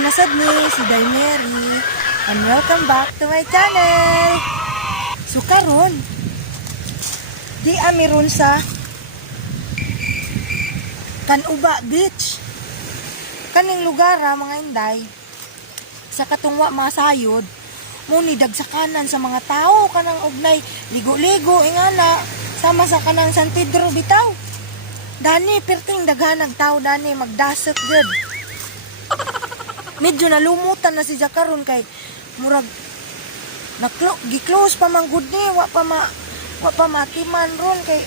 na sad ni si Daimeri and welcome back to my channel. So karon di amiron sa Canuba Beach. Kaning lugar mga inday sa katungwa masayod muni dagsakanan sa mga tao kanang ugnay ligo-ligo ingana sama sa kanang San Pedro bitaw. Dani perting daghanag tao dani magdasok gud. Medyo nalumutan na si Jakaron kay murag gi-close pa man gud ni wa pa matiman ron kay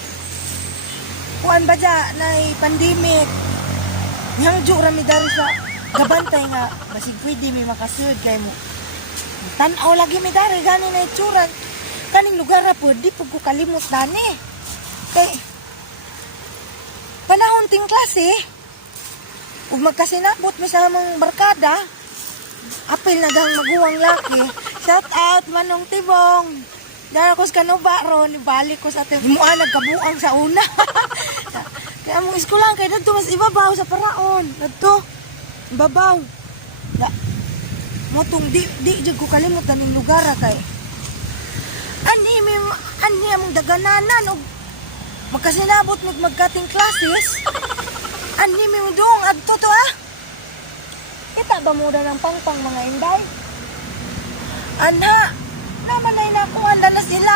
kuan ba ja nay pandemic. Nyangjo ra mi dari sa gabantay nga basig pwede mi makasud kay mo. Tan-aw lagi mi dari gani na itsuran. Kaning lugar ra pud di pud ko kalimot dani. Kay panahon ting klase ug magkasinabot mi sa among barkada apil na gang maguwang laki. Shout out Manong Tibong dara ko sa Canuba ron ibalik ko sa ating himuan nagkabuang sa una. Kaya among eskwelahan kay dadto mas ibabaw sa paraon dadto ibabaw da motong di jud ko kalimot daning lugar kay ani among dagananan og magkasinabot mig magkating classes. Ani mi dong adto to Kita ba mo ng pangpang mga inday? Ana, naman ay nakuha na sila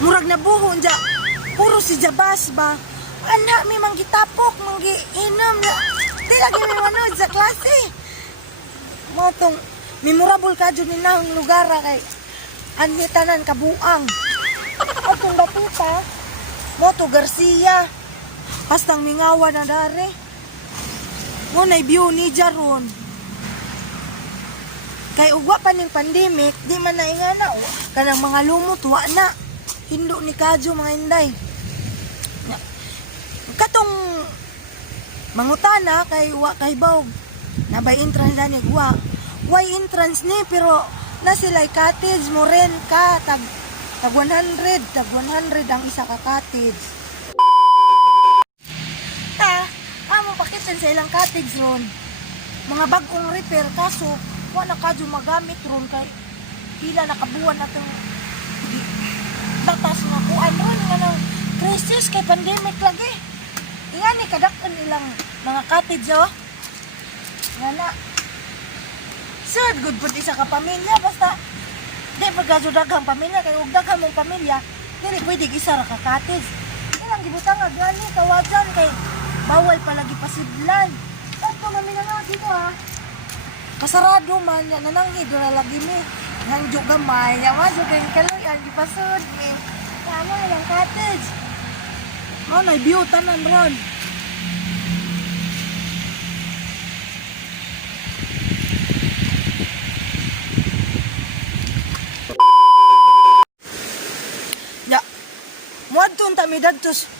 Murag na buhon ja. Puro si Jabas ba? Ana, mi manggitapok, manggiinom na. Di lagi mi manood sa klase. Motong, memorable ka dyan nila ang lugar kay anhitanan kabuang. Atong dapita, Moto Garcia. Pastang mingawa na dare. Ngunay view ni Jaron. Kay ugwa pa ning pandemic, di man na ingana. Kanang mga lumot, wa na. Hindo ni Kadyo mga inday. Katong mangutana kay wa kay bawg. Nabay entrance na ni wa. Why entrance ni pero na sila'y cottage mo ren ka tag 100 ang isa ka cottage. Amo pakitan sa ilang cottage ron. Mga bagong repair kaso wa na kadyo magamit ron kay pila nakabuan natong batas nga kuan ron nga nang crisis kay pandemic lagi. Ingani kadakon ilang mga cottage Nga na. Sad good pud isa ka pamilya basta di pagkaso daghang pamilya kay ug daghang mong pamilya dili pwede isa ra ka cottage. Ilang gibutang gani kawajan kay bawal palagi pasidlan. Tapos kami na nga dito kasarado man nananghi do na lagi ni nang jud gamay yawa jud kay kaloy ang gipasud ni kamo ilang cottage. Mo na view tanan ron. Muadton ta mi dadtos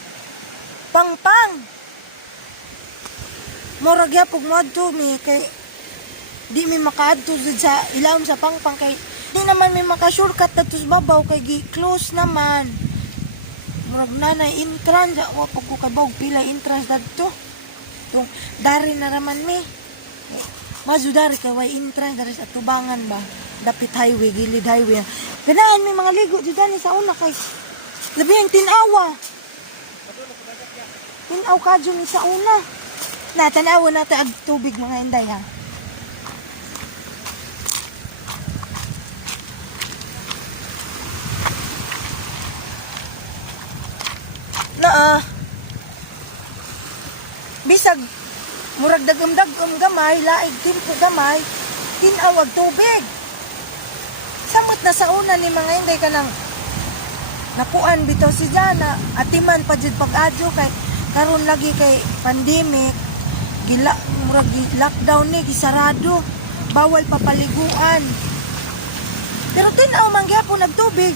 pangpang. Murag yapog muadto mi kay di mi makaadto sa ilawom sa pangpang kay di naman mi maka-shortcut dadtos babaw kay gi-close naman. Murag nanay entrance wa pag ko kabawg pila entrance dadto. Tung dari na raman mi. Mazudari kay way entrance dari sa tubangan ba. Dapit highway, gilid highway. Ganahan mi mga ligo di dani sa una kay labi ang tinawa. Tinaw ka dyan sa una. Natanawa natin ang tubig mga inday bisag murag dagam-dagam gamay, laig timpo gamay, tinaw ang tubig. Samot na sa una ni mga inday ka ng nakuan bitaw si Jana atiman pa jud pag-adyo kay karon lagi kay pandemic murag lockdown ni gisarado bawal pa paliguan pero tin-aw mangyapon nagtubig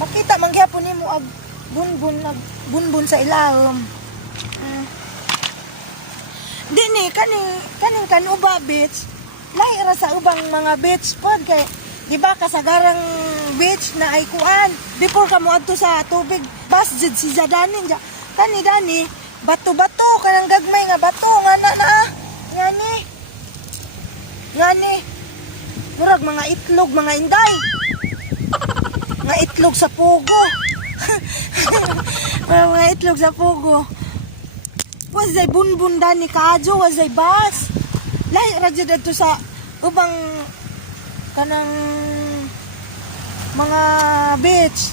makita mangyapon nimo ag bunbun sa ilawom. Dini kaning Canuba Beach lahi ra sa ubang mga beach pod kay di ba kasagarang beach na ay kuan before ka mo adto sa tubig basjid si Jadanin kani dani Bato-bato, kanang gagmay nga bato, nga na. Ngani. Ngani. Murag mga itlog, mga inday. Mga itlog sa pugo. Mga itlog sa pugo. Wasay bunbun dani kadyo, wasay bas. Lahi radyo dito sa ubang kanang mga beach.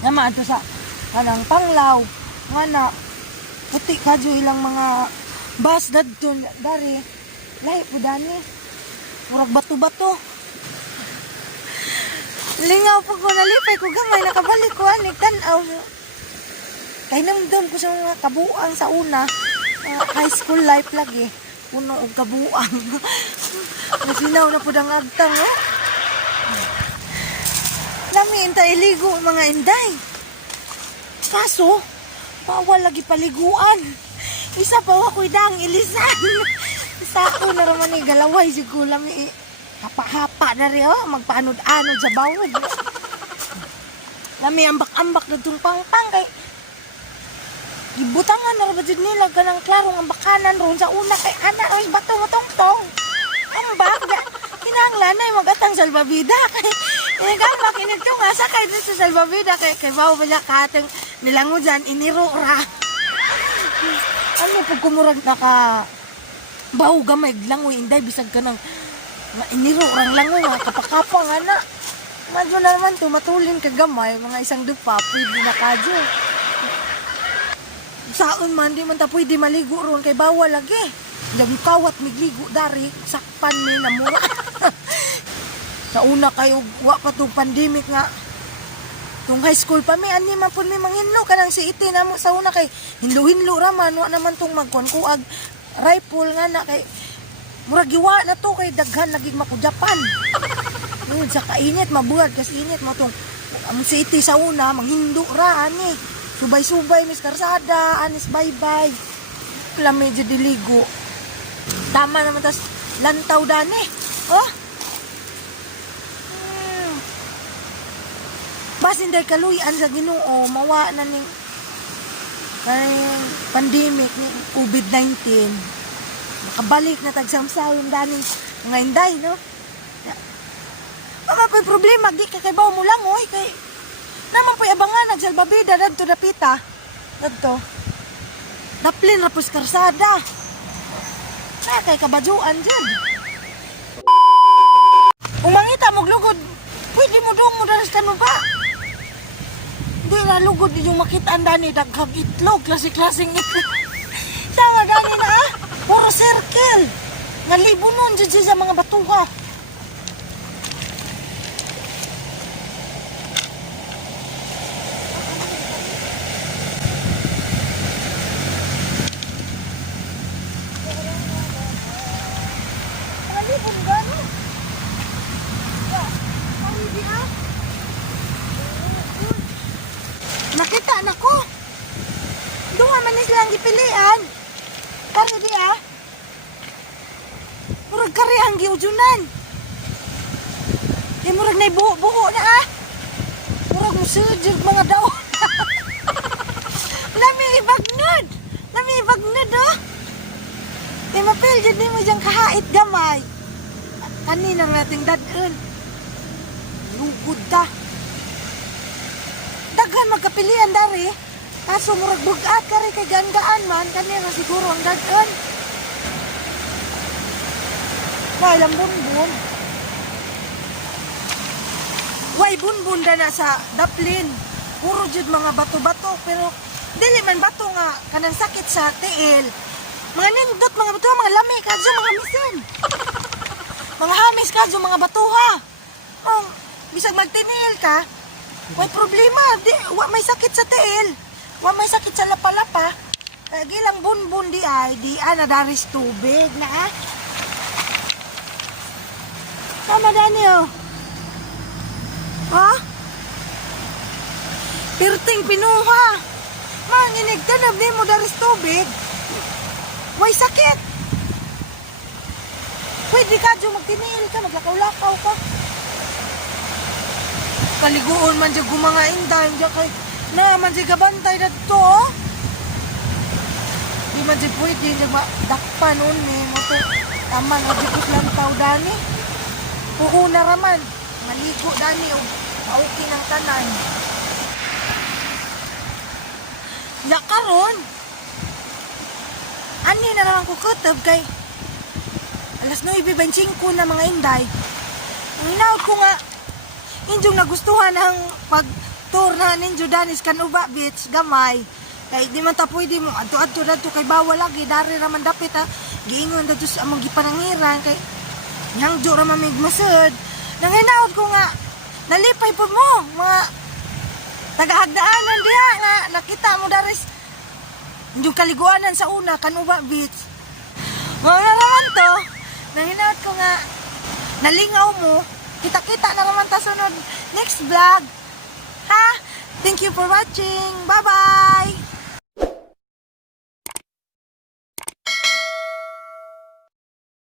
Naman ito sa kanang Panglaw. Nga na, puti kadyo ilang mga bus dito dari. Lahi po dani. Murag bato-bato. Lingaw po ko, nalipay ko gamay, nakabalik ko, anik, tanaw. Kaya namdam ko sa mga kabuang sa una, high school life lagi, puno o kabuang. Nasinaw na po ang agtang, oh. Lami, inta iligo mga inday. Kaso, bawal lagi paliguan. Isa pa ako'y dang ilisan. Isa ako na raman ni galaway, siguro lami, hapa-hapa na rin, oh, magpaanod-anod sa bawod. Lami, ambak-ambak na itong pang-pang, kay gibutangan na rin nila ganang klarong ambakanan roon sa una, kay ana, ay, bato mo tong-tong. Ambak, kinanglan na yung mag-atang salbabida, kay gambak, inito nga, sakay din sa salbabida, kay bawa ba niya kating nilango dyan, iniro-ra. Ano, pag kumurag naka, baw gamay, langoy, inday, bisag ka ng iniro-rang langoy, mga kapakapang, ana. Madyo na naman to, matulin ka gamay, mga isang dupa, pwede na kadyo. Saon man, di man ta pwede maligo ron, kay bawal lagi. Yung kawat migligo dari, sakpan ni na mura. Sa una kayo, wa pa to pandemic nga. Kung high school pa mi, ani man po mi manghinlo, kanang si iti na mo sa una kay hinlo-hinlo raman, wa naman tong magkuan-kuag rifle nga na, kay muragiwa na to, kay daghan lagi makujapan. Ngayon, sa kainit, mabuhat, kasi init mo tong, si iti sa una, manghindo ra, ani. Subay-subay, Miss Karsada, anis bye-bye. Wala medyo diligo. Tama naman, tas lantaw dani. Oh? Basin dahil kaluyan sa Ginoo, mawa na ning pandemic, ni COVID-19. Nakabalik na tagsamsawin dani mga inday, no? Mama, may problema, di ka kay bawa mo lang, oy, kay naman po'y abangan, nagsalbabida, dadto dapita. Dadto. Naplin rapos karsada. Kay kabajuan dyan. Kung mangita mo glugod, pwede mo dong mo daras ka ba? Hindi na lugod yung makitaan dani, daghag itlog, klase-klaseng itlog. Sama dani na, puro circle. Nga libunon dyan sa mga batuha. Nakita na ko. Doon man na silang gipilian. Kari di Murag kari ang giujunan. Di murag na buho na Murag musujud mga daon. Lami ibagnod. Lami ibagnod Di mapil dyan ni mo dyan kahait gamay. Kanina nating dadun. Lugod ta. Daghan magkapilian dari. Kaso murag bugat ka rin kay gaan man. Kanina siguro ang dagan. Wala lang bunbun. Way bunbun na sa daplin. Puro jud mga bato-bato. Pero dili man bato nga kanang sakit sa tiil. Mga nindot, mga bato, mga lami, kadyo, mga misin. Mga hamis kadyo, mga batuha. Bisag magtinil ka, may problema. Wa may sakit sa tiil. Wa may sakit sa lapa-lapa. Gilang bunbun di na daris tubig na Tama dani Pirting pinuha. Manginig tanab ni mo daris tubig. Way sakit. Pwede ka dyan magtinil ka, maglakaw-lakaw ka. Paliguon man dyan mga inday, dyan kay na man dyan kabantay na to. di man siya pwede, dakpa noon eh. Mato, tama nga, di ko lang tao dani. Puhuna raman, maligo dani o pauki ng tanan. Ya karon, ani na naman ko kutob kay alas 9:25 na mga inday. Ang inaot ko nga, inyong nagustuhan ang pag-tour na ninyo danis Canuba Beach, gamay. Kay di man ta pwede mo, adto-adto dadto kay bawal lagi, dari raman dapit ha. Giingon dadto sa among gipanangiran, kay nyangjo raman mig masud. Nang inaot ko nga, nalipay po mo, mga tagahagdaanan diha nga, nakita mo daris, inyong kaliguanan sa una, Canuba Beach. Mga naman to, nang inaot ko nga, nalingaw mo, kita-kita na naman ta sunod next vlog. Ha? Thank you for watching. Bye-bye!